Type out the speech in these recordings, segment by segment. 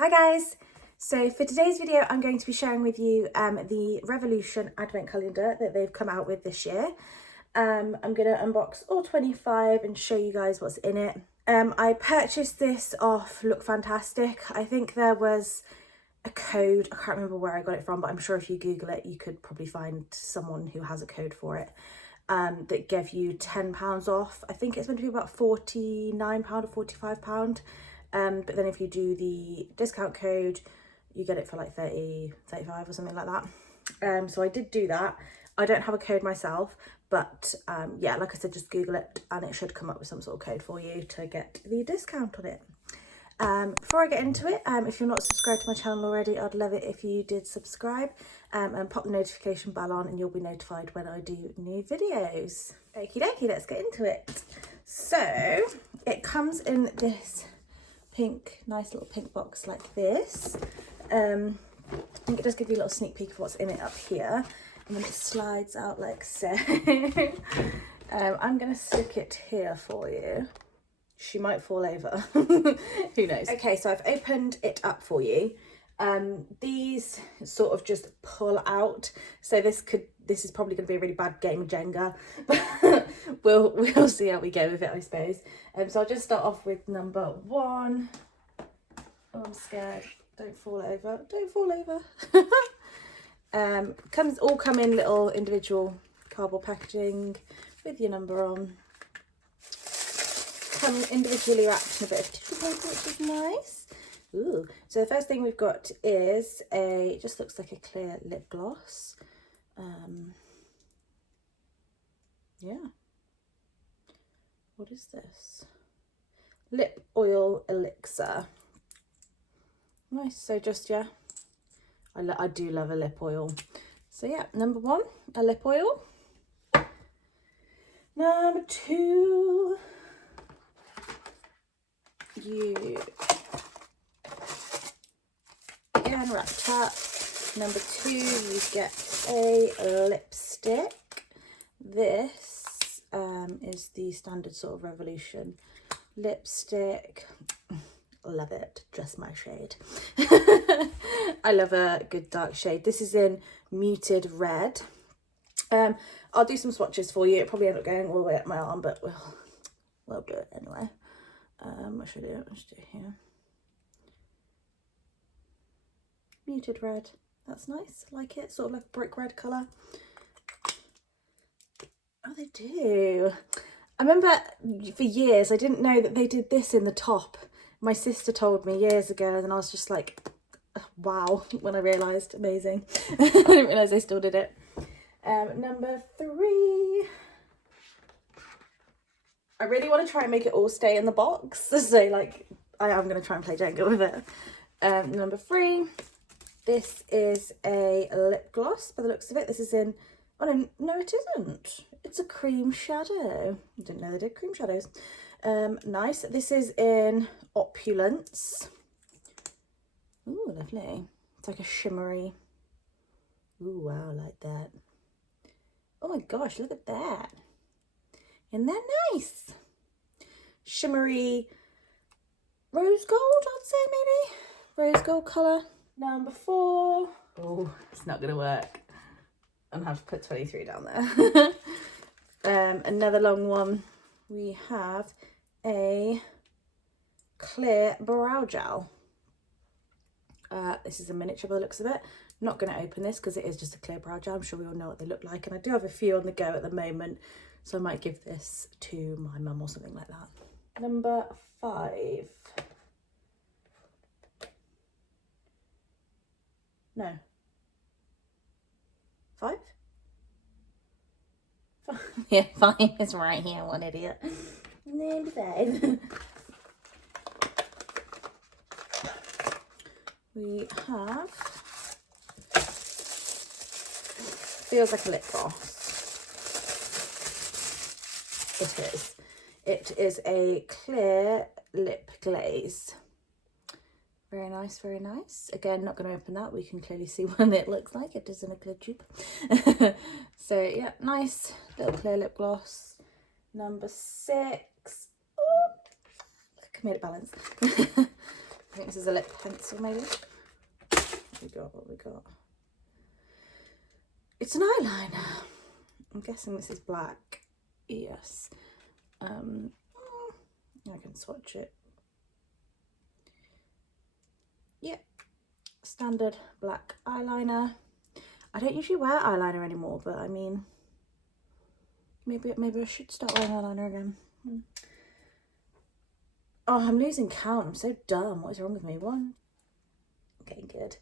Hi guys! So for today's video I'm going to be sharing with you the Revolution advent calendar that they've come out with this year. I'm going to unbox all 25 and show you guys what's in it. I purchased this off Look Fantastic. I think there was a code, I can't remember where I got it from, but I'm sure if you Google it you could probably find someone who has a code for it. That gave you £10 off. I think it's meant to be about £49 or £45. But then if you do the discount code, you get it for like 30, 35 or something like that. So I did do that. I don't have a code myself, but yeah, like I said, just Google it and it should come up with some sort of code for you to get the discount on it. Before I get into it, if you're not subscribed to my channel already, I'd love it if you did subscribe and pop the notification bell on and you'll be notified when I do new videos. Okie dokie, let's get into it. So it comes in this pink, nice little pink box like this. I think it does give you a little sneak peek of what's in it up here, and then it slides out like so. I'm going to stick it here for you. She might fall over. Who knows? Okay, so I've opened it up for you. These sort of just pull out. So this is probably going to be a really bad game of Jenga, but we'll see how we go with it, I suppose. So I'll just start off with number 1. Oh, I'm scared. Don't fall over. Don't fall over. Come in little individual cardboard packaging with your number on. Come individually wrapped in a bit of tissue paper, which is nice. Ooh. So the first thing we've got is it just looks like a clear lip gloss. Yeah. What is this? Lip oil elixir. Nice. So just, yeah, I do love a lip oil. So yeah, number 1, a lip oil. Number 2, you again wrapped up. Number 2, you get a lipstick. This is the standard sort of Revolution lipstick. Love it, just my shade. I love a good dark shade. This is in muted red. I'll do some swatches for you. It probably end up going all the way up my arm, but we'll do it anyway. What should I do? Let's do it here. Muted red. That's nice. Like it. Sort of like a brick red colour. Oh, they do. I remember for years I didn't know that they did this in the top. My sister told me years ago, and I was just like, wow, when I realised. Amazing. I didn't realise they still did it. Number 3. I really want to try and make it all stay in the box. So like, I am going to try and play Jenga with it. Number 3. This is a lip gloss by the looks of it. This is in, oh no it isn't. It's a cream shadow. I didn't know they did cream shadows. Nice. This is in Opulence. Ooh, lovely. It's like a shimmery. Ooh, wow, I like that. Oh my gosh, look at that. Isn't that nice? Shimmery rose gold, I'd say maybe. Rose gold colour. Number 4. Oh, it's not going to work. I'm going to have to put 23 down there. Another long one. We have a clear brow gel. This is a miniature by the looks of it. Not going to open this because it is just a clear brow gel. I'm sure we all know what they look like. And I do have a few on the go at the moment. So I might give this to my mum or something like that. Number 5. No. 5? Yeah, 5 is right here, one idiot. Number 5. We have, feels like a lip gloss. It is. It is a clear lip glaze. Very nice, very nice. Again, not going to open that. We can clearly see what it looks like. It is in a clear tube. So, yeah, nice little clear lip gloss. Number 6. Oh, I made it balance. think this is a lip pencil maybe. What we got? It's an eyeliner. I'm guessing this is black. Yes. I can swatch it. Yep. Standard black eyeliner. I don't usually wear eyeliner anymore, but I mean, maybe I should start wearing eyeliner again. Oh, I'm losing count. I'm so dumb. What is wrong with me? One. Okay, good.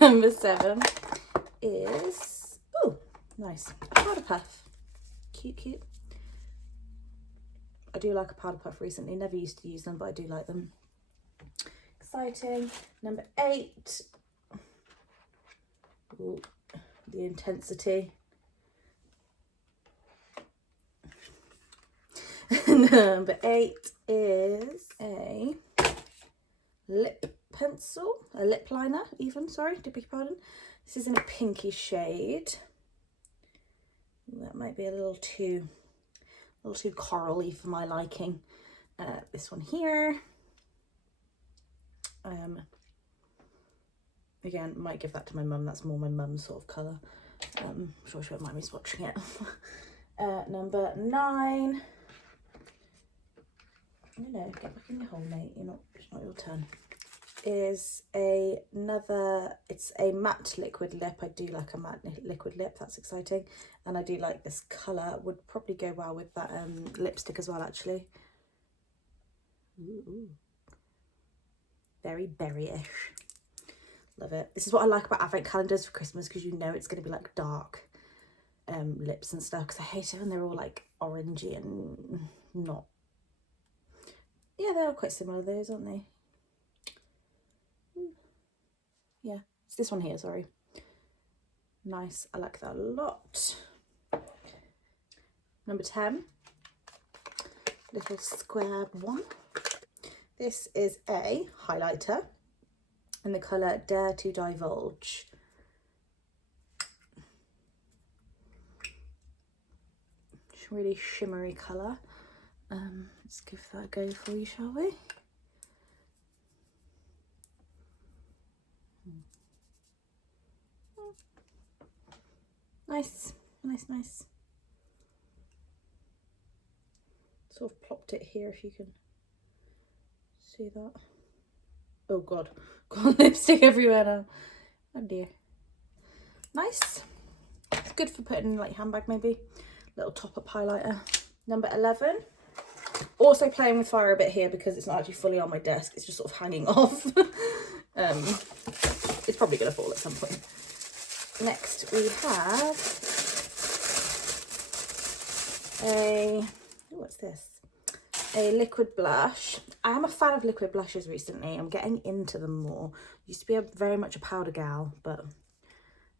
Number 7 is, oh, nice, a powder puff. Cute, cute. I do like a powder puff recently. Never used to use them, but I do like them. Exciting. Number 8. Ooh, the intensity. Number 8 is a lip pencil, a lip liner even, sorry, to beg your pardon. This is in a pinky shade. That might be a little too corally for my liking. This one here. Again, might give that to my mum. That's more my mum's sort of colour. I'm sure she won't mind me swatching it. Number 9. No, get back in the hole, mate. It's not your turn. Is another, it's a matte liquid lip. I do like a matte liquid lip. That's exciting. And I do like this colour. Would probably go well with that lipstick as well, actually. Ooh. Very berry-ish. Love it. This is what I like about advent calendars for Christmas, because you know it's going to be like dark lips and stuff, because I hate it when they're all like orangey and not. Yeah, they are quite similar, those, aren't they? Yeah, it's this one here, sorry. Nice, I like that a lot. Number 10, little square one. This is a highlighter in the colour Dare to Divulge. It's a really shimmery colour. Let's give that a go for you, shall we? Nice, nice, nice. Sort of plopped it here if you can see that. Oh God, got lipstick everywhere now. Oh dear. Nice. It's good for putting in like handbag maybe. Little top up highlighter. Number 11. Also playing with fire a bit here because it's not actually fully on my desk. It's just sort of hanging off. It's probably going to fall at some point. Next we have a, what's this? A liquid blush. I am a fan of liquid blushes recently. I'm getting into them more. Used to be very much a powder gal, but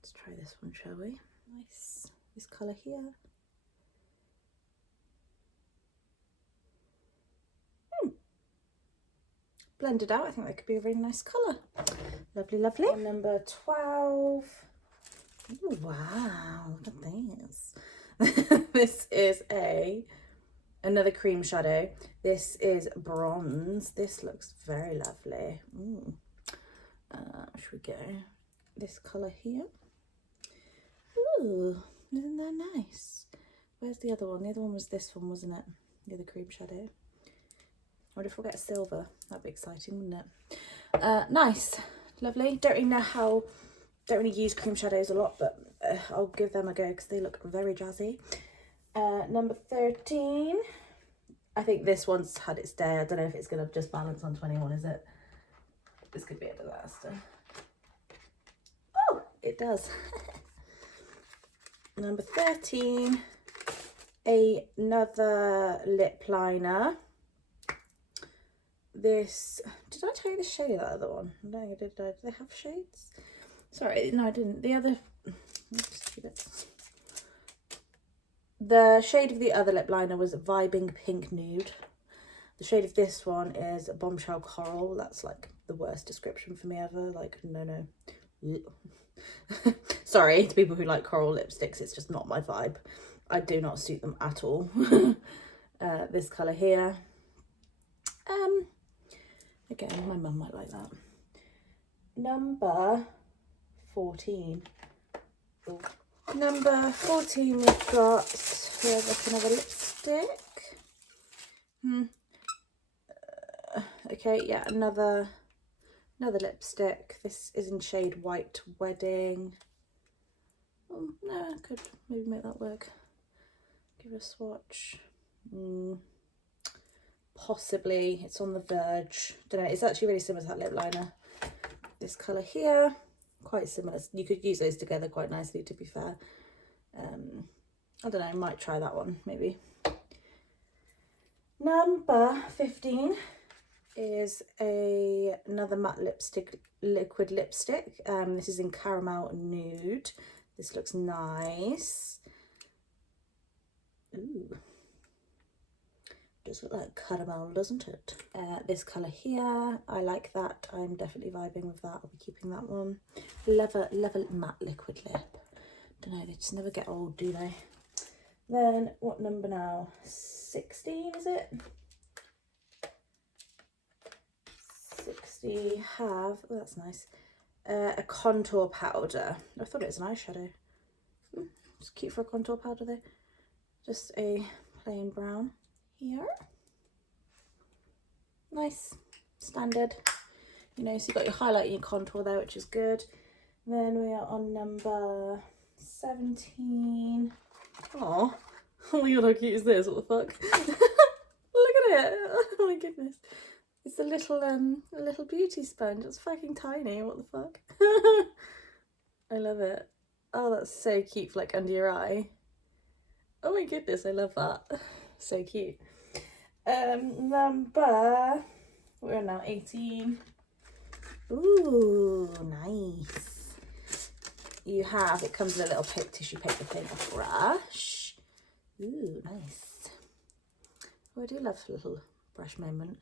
let's try this one, shall we? Nice. This colour here. Blended out, I think that could be a really nice colour. Lovely, lovely. And number 12. Ooh, wow, look at this. This is another cream shadow. This is bronze. This looks very lovely. Should we go this colour here? Ooh, isn't that nice? Where's the other one? The other one was this one, wasn't it? The other cream shadow. I wonder if we'll get a silver. That'd be exciting, wouldn't it? Nice, lovely. Don't really use cream shadows a lot, but I'll give them a go because they look very jazzy. Number 13. I think this one's had its day. I don't know if it's going to just balance on 21, is it? This could be a disaster. Oh, it does. Number 13. Another lip liner. This, did I tell you the shade of that other one? I don't think I did. Did they have shades? Sorry, no, I didn't. The other, let's keep it. The shade of the other lip liner was Vibing Pink Nude. The shade of this one is Bombshell Coral. That's like the worst description for me ever. Like, no. Sorry to people who like coral lipsticks. It's just not my vibe. I do not suit them at all. This colour here. Again, my mum might like that. Number 14. Ooh. Number 14, we've got, like another lipstick. Okay, yeah, another lipstick. This is in shade White Wedding. Oh, no, I could maybe make that work. Give it a swatch. Possibly, it's on the verge. Don't know, it's actually really similar to that lip liner. This colour here, quite similar. You could use those together quite nicely, to be fair. I don't know, I might try that one, maybe. Number 15 is another matte lipstick, liquid lipstick. This is in Caramel Nude. This looks nice. Ooh. Does look like caramel, doesn't it? This colour here, I like that. I'm definitely vibing with that. I'll be keeping that one. Level matte liquid lip. Don't know, they just never get old, do they? Then what number now? 16, is it? 60 have, oh that's nice, a contour powder. I thought it was an eyeshadow. It's cute for a contour powder though. Just a plain brown here. Nice, standard. You know, so you've got your highlight and your contour there, which is good. Then we are on number 17. Oh my god, how cute is this? What the fuck? Look at it. Oh my goodness. It's a little beauty sponge. It's fucking tiny. What the fuck? I love it. Oh, that's so cute for like under your eye. Oh my goodness, I love that. So cute. Number, we're now 18. Ooh, nice. You have, it comes with a little tissue paper thing, a brush. Ooh, nice. Oh, I do love a little brush moment.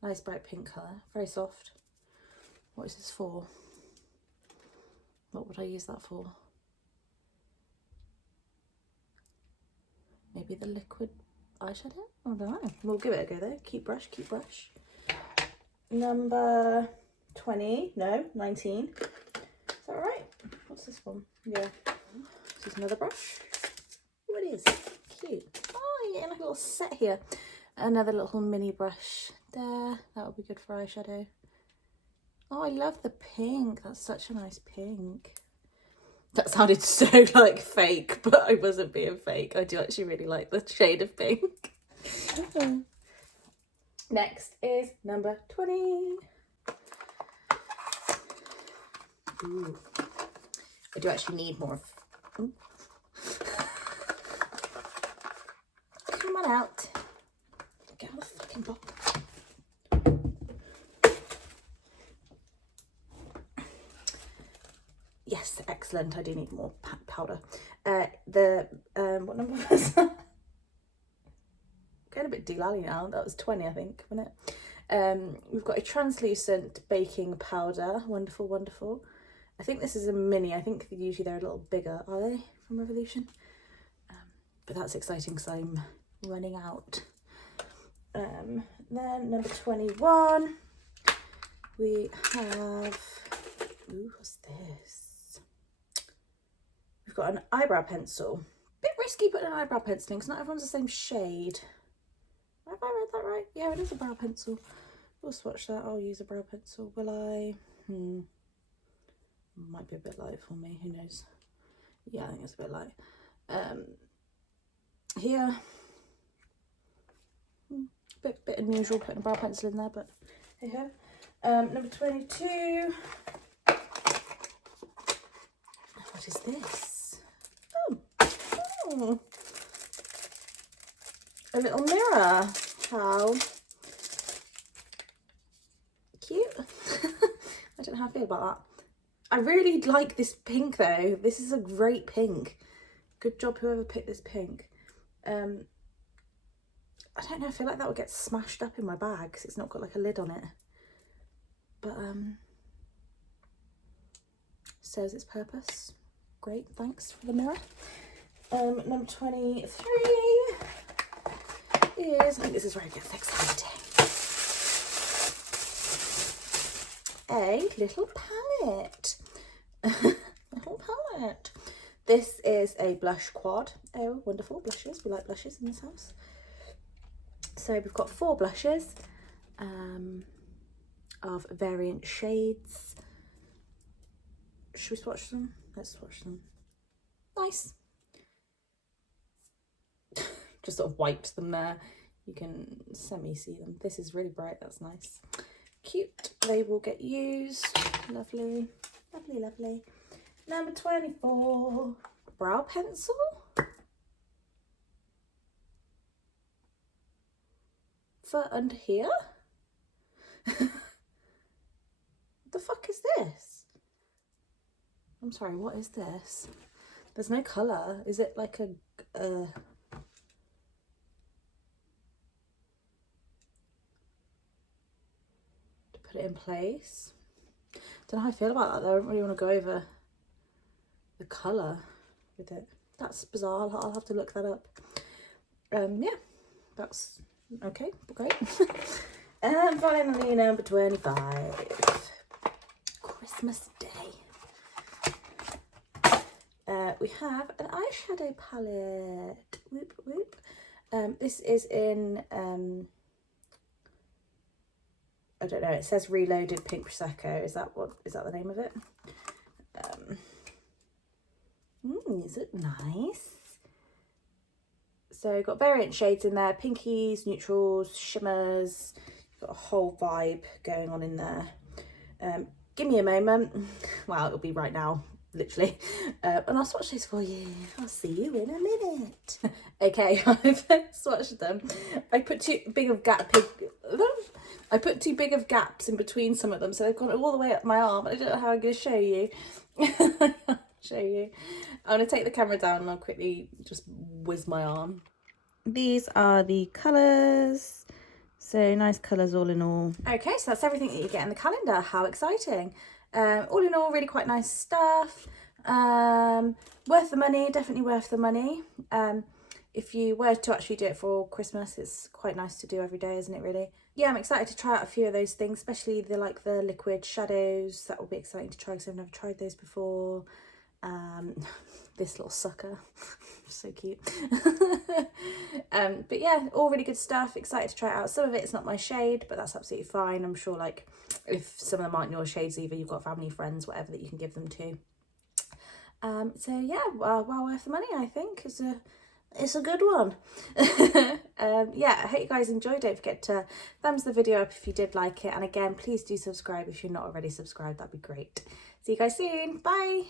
Nice bright pink colour, very soft. What is this for? What would I use that for? Maybe the liquid eyeshadow? I don't know. We'll give it a go though. Cute brush, cute brush. Number 20, no, 19. Is that right? What's this one? Yeah. This is another brush. What is it? Cute. Oh, yeah, like a little set here. Another little mini brush there. That would be good for eyeshadow. Oh, I love the pink. That's such a nice pink. That sounded so like fake, but I wasn't being fake. I do actually really like the shade of pink. Next is number 20. Ooh. I do actually need more. Come on out. Get out of the fucking box. Yes, excellent. I do need more powder. What number was that? Getting a bit doolally now. That was 20, I think, wasn't it? We've got a translucent baking powder. Wonderful, wonderful. I think this is a mini. I think usually they're a little bigger. Are they from Revolution? But that's exciting because I'm running out. Then number 21, we have, ooh, what's this? We've got an eyebrow pencil. Bit risky putting an eyebrow pencil in because not everyone's the same shade. Have I read that right? Yeah, it is a brow pencil. We'll swatch that. I'll use a brow pencil. Will I? Might be a bit light for me. Who knows? Yeah, I think it's a bit light. Here. Bit unusual putting a brow pencil in there, but hey ho. Number 22. What is this? Oh. A little mirror. How cute. I don't know how I feel about that. I really like this pink though. This is a great pink. Good job whoever picked this pink. I don't know, I feel like that would get smashed up in my bag because it's not got like a lid on it. But serves its purpose. Great, thanks for the mirror. Number 23 is, I think this is where it gets exciting. a little palette. Little palette. This is a blush quad. Oh, wonderful blushes. We like blushes in this house. So we've got 4 blushes of variant shades. Should we swatch them? Let's swatch them. Nice. Just sort of wiped them there. You can semi-see them. This is really bright. That's nice. Cute. They will get used. Lovely. Lovely, lovely. Number 24. Brow pencil. For under here. What the fuck is this? I'm sorry, what is this? There's no colour. Is it like a to put it in place? Don't know how I feel about that though. I don't really want to go over the colour with it. That's bizarre. I'll have to look that up. Yeah, that's okay, great. And finally, number 25. Christmas Day. We have an eyeshadow palette. Whoop, whoop. This is in, I don't know, it says Reloaded Pink Prosecco. Is that the name of it? Is it nice? So got variant shades in there, pinkies, neutrals, shimmers. Got a whole vibe going on in there. Give me a moment. Well, it'll be right now, literally. And I'll swatch these for you. I'll see you in a minute. Okay, I've swatched them. I put too big of gaps in between some of them, so they've gone all the way up my arm. I don't know how I'm going to show you. Show you. I'm going to take the camera down and I'll quickly just whiz my arm. These are the colours. So nice colours all in all. Okay, so that's everything that you get in the calendar. How exciting. All in all, really quite nice stuff. Worth the money, definitely worth the money. If you were to actually do it for Christmas, it's quite nice to do every day, isn't it really? Yeah, I'm excited to try out a few of those things, especially the liquid shadows. That will be exciting to try because I've never tried those before. This little sucker. So cute. But yeah, all really good stuff. Excited to try it out. Some of it's not my shade, but that's absolutely fine. I'm sure like if some of them aren't your shades either, you've got family, friends, whatever that you can give them to. So yeah, well worth the money, I think. It's a good one. Yeah, I hope you guys enjoyed. Don't forget to thumbs the video up if you did like it, and again, please do subscribe if you're not already subscribed. That'd be great. See you guys soon. Bye.